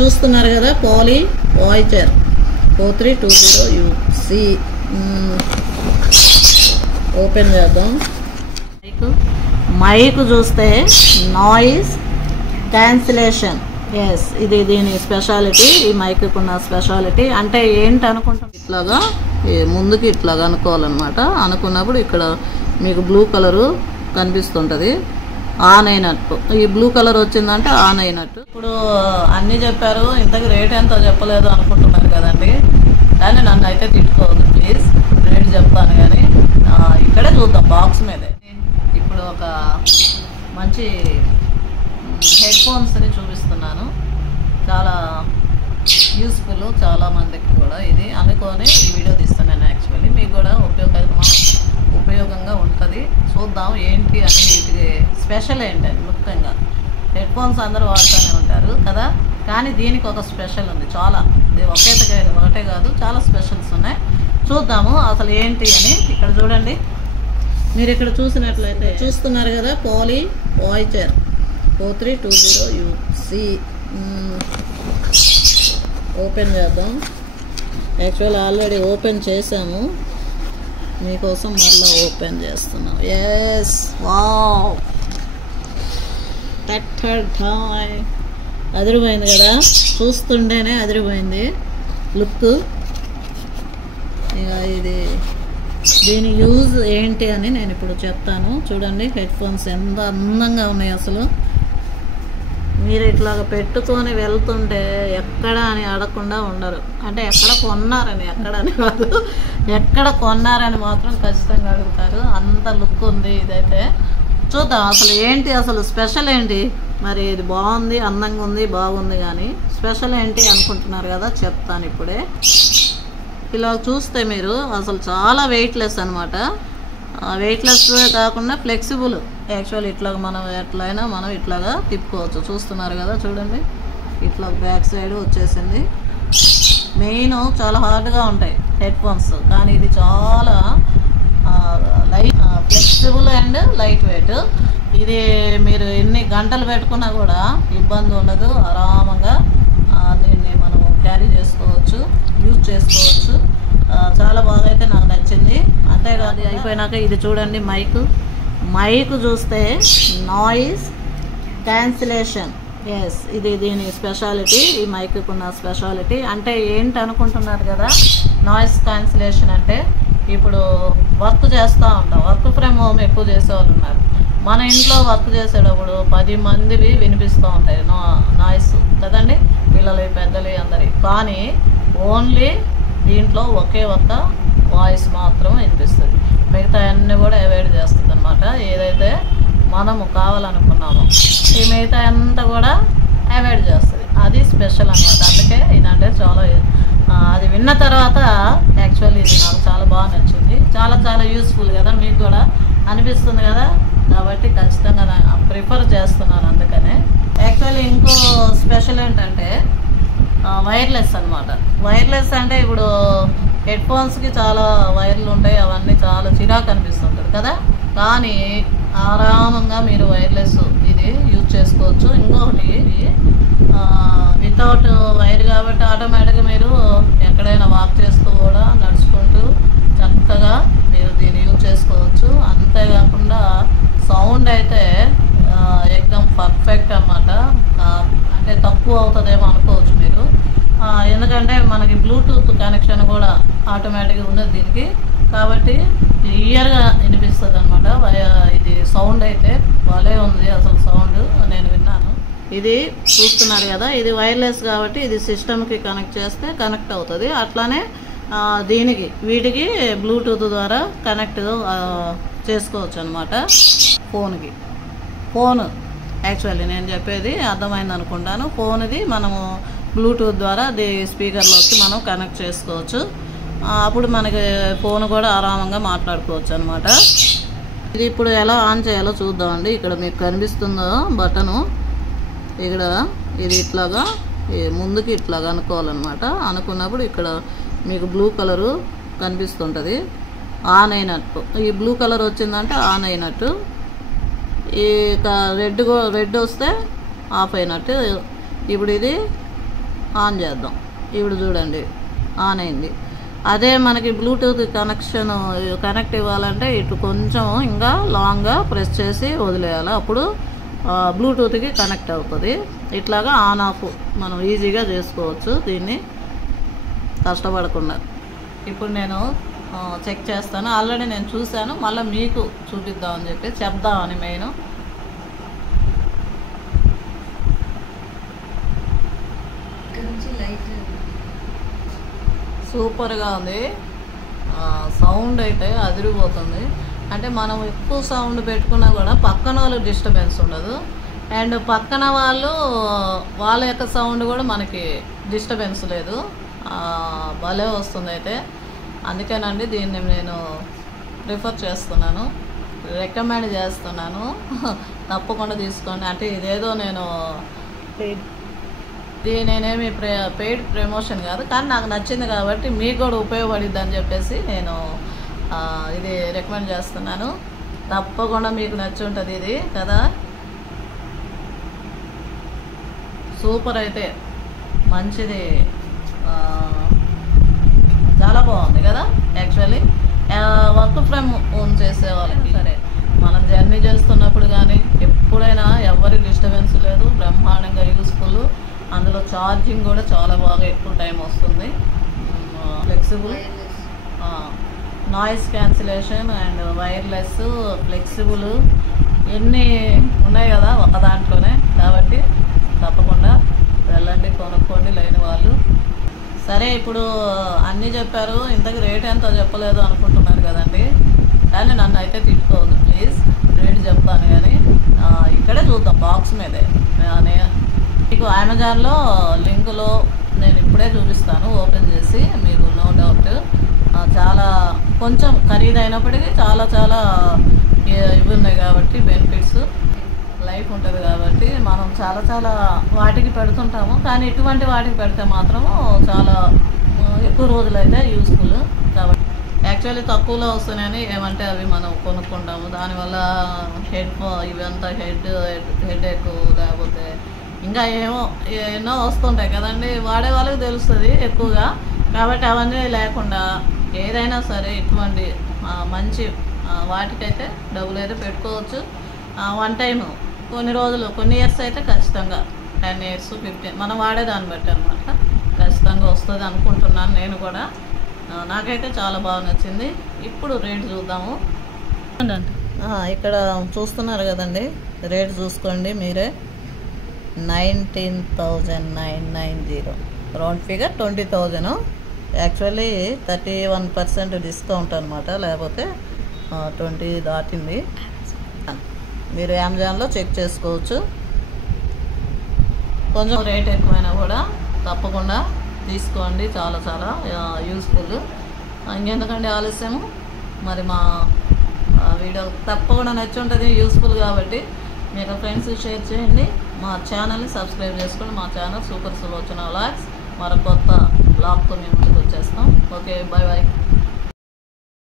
చూస్తున్నారు కదా పోలీ వాయిచర్ 4320UC ఓపెన్ చేద్దాం. మైక్ చూస్తే నాయిస్ క్యాన్సిలేషన్. ఎస్, ఇది దీని స్పెషాలిటీ. ఈ మైక్ ఉన్న స్పెషాలిటీ అంటే ఏంటి అనుకుంటాం, ఇట్లాగా ముందుకి ఇట్లాగా అనుకోవాలన్నమాట. అనుకున్నప్పుడు ఇక్కడ మీకు బ్లూ కలరు కనిపిస్తుంటుంది, ఆన్ అయినట్టు. ఈ బ్లూ కలర్ వచ్చిందంటే ఆన్ అయినట్టు. ఇప్పుడు అన్నీ చెప్పారు, ఇంతకు రేట్ ఎంతో చెప్పలేదు అనుకుంటున్నారు కదండి. కానీ నన్ను అయితే తిట్టుకోవద్దు ప్లీజ్, రేట్ చెప్తాను కానీ ఇక్కడే చూద్దాం బాక్స్ మీదే. ఇప్పుడు ఒక మంచి హెడ్ ఫోన్స్ని చూపిస్తున్నాను, చాలా యూస్ఫుల్ చాలా మందికి కూడా. ఇది అనుకొని ఈ వీడియో తీస్తున్నాను. యాక్చువల్లీ మీకు కూడా ఉపయోగంగా ఉంటుంది. చూద్దాం ఏంటి అని, వీటికి స్పెషల్ ఏంటని. ముఖ్యంగా హెడ్ ఫోన్స్ అందరూ వాడుతూనే ఉంటారు కదా, కానీ దీనికి ఒక స్పెషల్ ఉంది చాలా. ఇది ఒకటే కాదు, చాలా స్పెషల్స్ ఉన్నాయి. చూద్దాము అసలు ఏంటి అని. ఇక్కడ చూడండి, మీరు ఇక్కడ చూసినట్లయితే చూస్తున్నారు కదా పోలీ వాయిచర్ 4320UC ఓపెన్ చేద్దాం. యాక్చువల్ ఆల్రెడీ ఓపెన్ చేసాము, మీకోసం మళ్ళీ ఓపెన్ చేస్తున్నాం. ఎస్, వావ్, అదిరిపోయింది కదా, చూస్తుంటేనే అదిరిపోయింది లుక్. ఇక దీని యూజ్ ఏంటి అని నేను ఇప్పుడు చెప్తాను. చూడండి హెడ్ ఫోన్స్ ఎంత అందంగా ఉన్నాయి అసలు. మీరు ఇట్లాగ పెట్టుకొని వెళ్తుంటే ఎక్కడ అని అడగకుండా ఉండరు. అంటే ఎక్కడ కొన్నారని, ఎక్కడని కాదు, ఎక్కడ కొన్నారని మాత్రం ఖచ్చితంగా అడుగుతారు. అంత లుక్ ఉంది ఇదైతే. చూద్దాం అసలు ఏంటి, అసలు స్పెషల్ ఏంటి. మరి ఇది బాగుంది, అందంగా ఉంది, బాగుంది, కానీ స్పెషల్ ఏంటి అనుకుంటున్నారు కదా, చెప్తాను ఇప్పుడే. ఇలా చూస్తే మీరు అసలు చాలా వెయిట్లెస్ అనమాట. వెయిట్లెస్ కాకుండా ఫ్లెక్సిబుల్. యాక్చువల్ ఇట్లా మనం ఎట్లయినా మనం ఇట్లాగా తిప్పుకోవచ్చు. చూస్తున్నారు కదా, చూడండి ఇట్లా బ్యాక్ సైడ్ వచ్చేసింది. మెయిన్ చాలా హార్డ్గా ఉంటాయి హెడ్ ఫోన్స్, కానీ ఇది చాలా ఫ్లెక్సిబుల్ అండ్ లైట్ వెయిట్. ఇది మీరు ఎన్ని గంటలు పెట్టుకున్నా కూడా ఇబ్బంది ఉండదు. ఆరామంగా దీన్ని మనం క్యారీ చేసుకోవచ్చు, యూజ్ చేసుకోవచ్చు. చాలా బాగా అయితే నాకు నచ్చింది. అంతేకాదు అయిపోయినాక ఇది చూడండి మైక్ చూస్తే నాయిస్ క్యాన్సిలేషన్. ఎస్, ఇది దీని స్పెషాలిటీ. ఈ మైక్ ఉన్న స్పెషాలిటీ అంటే ఏంటి అనుకుంటున్నారు కదా, నాయిస్ క్యాన్సిలేషన్ అంటే ఇప్పుడు వర్క్ చేస్తూ ఉంటాం, వర్క్ ఫ్రమ్ హోమ్ ఎక్కువ చేసేవాళ్ళు ఉన్నారు. మన ఇంట్లో వర్క్ చేసేటప్పుడు 10 మందివి వినిపిస్తూ ఉంటాయి నాయిస్ కదండి, పిల్లలు పెద్దలు అందరి. కానీ ఓన్లీ దీంట్లో ఒకే ఒక్క వాయిస్ మాత్రం వినిపిస్తుంది, మిగతా అన్నీ కూడా అవాయిడ్ చేస్తుంది అనమాట. ఏదైతే మనము కావాలనుకున్నామో ఈ మిగతా అంతా కూడా అవాయిడ్ చేస్తుంది. అది స్పెషల్ అనమాట. అందుకే ఇదంటే చాలా అది విన్న తర్వాత యాక్చువల్లీ ఇది నాకు చాలా బాగా నచ్చింది. చాలా చాలా యూస్ఫుల్ కదా, మీకు కూడా అనిపిస్తుంది కదా, కాబట్టి ఖచ్చితంగా ప్రిఫర్ చేస్తున్నాను. అందుకనే యాక్చువల్లీ ఇంకో స్పెషల్ ఏంటంటే వైర్లెస్ అనమాట. వైర్లెస్ అంటే ఇప్పుడు హెడ్ ఫోన్స్కి చాలా వైర్లు ఉంటాయి, అవన్నీ చాలా చిరాకు అనిపిస్తుంటుంది కదా, కానీ ఆరామంగా మీరు వైర్లెస్ ఇది యూజ్ చేసుకోవచ్చు. ఇంకొకటి వితౌట్ వైర్ కాబట్టి ఆటోమేటిక్గా మీరు ఎక్కడైనా వాక్ చేస్తూ కూడా నడుచుకుంటూ చక్కగా మీరు దీన్ని యూజ్ చేసుకోవచ్చు. అంతేకాకుండా సౌండ్ అయితే ఎక్దమ్ పర్ఫెక్ట్ అన్నమాట. అంటే తక్కువ అవుతుందేమో అనుకోవచ్చు మీరు, ఎందుకంటే మనకి బ్లూటూత్ కనెక్షన్ కూడా ఆటోమేటిక్గా ఉన్నది దీనికి, కాబట్టి క్లియర్గా వినిపిస్తుంది అనమాట. ఇది సౌండ్ అయితే భలే ఉంది అసలు, సౌండ్ నేను విన్నాను. ఇది చూస్తున్నారు కదా, ఇది వైర్లెస్ కాబట్టి ఇది సిస్టమ్కి కనెక్ట్ చేస్తే కనెక్ట్ అవుతుంది. అట్లానే వీటికి బ్లూటూత్ ద్వారా కనెక్ట్ చేసుకోవచ్చు అనమాట ఫోన్కి. ఫోన్ యాక్చువల్లీ నేను చెప్పేది అర్థమైంది అనుకుంటాను. ఫోన్ది మనము బ్లూటూత్ ద్వారా స్పీకర్లోకి మనం కనెక్ట్ చేసుకోవచ్చు. అప్పుడు మనకి ఫోన్ కూడా ఆరామంగా మాట్లాడుకోవచ్చు అనమాట. ఇది ఇప్పుడు ఎలా ఆన్ చేయాలో చూద్దామండి. ఇక్కడ మీకు కనిపిస్తుందో బటను, ఇక్కడ ఇది ఇట్లాగా ముందుకి ఇట్లాగా అనుకోవాలన్నమాట. అనుకున్నప్పుడు ఇక్కడ మీకు బ్లూ కలరు కనిపిస్తుంటుంది, ఆన్ అయినట్టు. ఈ బ్లూ కలర్ వచ్చిందంటే ఆన్ అయినట్టు, ఈ రెడ్ వస్తే ఆఫ్ అయినట్టు. ఇప్పుడు ఇది ఆన్ చేద్దాం. ఇప్పుడు చూడండి ఆన్ అయింది. అదే మనకి బ్లూటూత్ కనెక్ట్ ఇవ్వాలంటే ఇటు కొంచెం ఇంకా లాంగ్గా ప్రెస్ చేసి వదిలేయాలి, అప్పుడు బ్లూటూత్కి కనెక్ట్ అవుతుంది. ఇట్లాగా ఆన్ ఆఫ్ మనం ఈజీగా చేసుకోవచ్చు దీన్ని కష్టపడకుండా. ఇప్పుడు నేను చెక్ చేస్తాను. ఆల్రెడీ నేను చూశాను, మళ్ళీ మీకు చూపిద్దామని చెప్పి చెప్దామని మెయిన్. సూపర్గా ఉంది. సౌండ్ అయితే అదిరిపోతుంది. అంటే మనం ఎక్కువ సౌండ్ పెట్టుకున్నా కూడా పక్కన వాళ్ళు డిస్టర్బెన్స్ ఉండదు, అండ్ పక్కన వాళ్ళ యొక్క సౌండ్ కూడా మనకి డిస్టర్బెన్స్ లేదు. భలే వస్తుంది అయితే. అందుకేనండి దీన్ని నేను ప్రిఫర్ చేస్తున్నాను, రికమెండ్ చేస్తున్నాను. తప్పకుండా తీసుకోండి. అంటే ఇదేదో నేనేమి పెయిడ్ ప్రమోషన్ కాదు, కానీ నాకు నచ్చింది కాబట్టి మీకు కూడా ఉపయోగపడిద్ది అని చెప్పేసి నేను ఇది రికమెండ్ చేస్తున్నాను. తప్పకుండా మీకు నచ్చి ఉంటుంది ఇది కదా. సూపర్ అయితే మంచిది, చాలా బాగుంది కదా. యాక్చువల్లీ వర్క్ ఫ్రమ్ హోమ్ చేసే వాళ్ళకి సరే, మనం జర్నీ చేస్తున్నప్పుడు కానీ ఎప్పుడైనా ఎవరి డిస్టర్బెన్స్ లేదు, బ్రహ్మాండంగా యూస్ఫుల్. అందులో ఛార్జింగ్ కూడా చాలా బాగా ఎక్కువ టైం వస్తుంది, flexible, noise cancellation and wireless, flexible ఎన్ని ఉన్నాయి కదా ఒక దాంట్లోనే. కాబట్టి తప్పకుండా వెళ్ళండి, కొనుక్కోండి లేని వాళ్ళు. సరే, ఇప్పుడు అన్నీ చెప్పారు, ఇంతకు రేట్ ఎంతో చెప్పలేదు అనుకుంటున్నారు కదండి. కానీ నన్ను అయితే తిట్టుకోవద్దు ప్లీజ్, రేట్ చెప్తాను కానీ ఇక్కడే చూద్దాం బాక్స్ మీదే. మీకు అమెజాన్లో లింకులో నేను ఇప్పుడే చూపిస్తాను ఓపెన్ చేసి, మీకు నో డౌట్ చాలా కొంచెం ఖరీదైనప్పటికీ చాలా చాలా ఇవి ఉన్నాయి కాబట్టి బెనిఫిట్స్, లైఫ్ ఉంటుంది కాబట్టి మనం చాలా చాలా వాటికి పెడుతుంటాము. కానీ ఇటువంటి వాటికి పెడితే మాత్రము చాలా ఎక్కువ రోజులైతే యూస్ఫుల్ కాబట్టి. యాక్చువల్లీ తక్కువలో వస్తున్నాయని ఏమంటే అవి మనం కొనుక్కుంటాము, దానివల్ల ఇవంతా హెడ్ ఎక్ లేకపోతే ఇంకా ఎన్నో వస్తుంటాయి కదండి, వాడే వాళ్ళకి తెలుస్తుంది ఎక్కువగా. కాబట్టి అవన్నీ లేకుండా ఏదైనా సరే ఇటువంటి మంచి వాటికైతే డబ్బులు అయితే పెట్టుకోవచ్చు. వన్ టైం కొన్ని రోజులు కొన్ని ఇయర్స్ అయితే ఖచ్చితంగా 10 years 15 మనం వాడేదాన్ని బట్టి అనమాట ఖచ్చితంగా వస్తుంది అనుకుంటున్నాను నేను కూడా. నాకైతే చాలా బాగా నచ్చింది. ఇప్పుడు రేట్ చూద్దాము. ఇక్కడ చూస్తున్నారు కదండి, రేట్ చూసుకోండి మీరే. 19,990 రౌండ్ ఫిగర్ 20,000. యాక్చువల్లీ 31% డిస్కౌంట్ అనమాట, లేకపోతే 20 దాటింది. మీరు అమెజాన్లో చెక్ చేసుకోవచ్చు. కొంచెం రేట్ ఎక్కువైనా కూడా తప్పకుండా తీసుకోండి, చాలా చాలా యూస్ఫుల్. ఇంకెందుకంటే ఆలస్యము, మరి మా వీడియో తప్పకుండా నచ్చి ఉంటుంది, యూస్ఫుల్ కాబట్టి. మీరు ఫ్రెండ్స్ షేర్ చేయండి, మా ఛానల్ని సబ్స్క్రైబ్ చేసుకోండి. మా ఛానల్ సూపర్ సులోచన వ్లాగ్స్. మరో కొత్త బ్లాగ్తో మేము ముందుకు వచ్చేస్తాం. Okay, bye bye.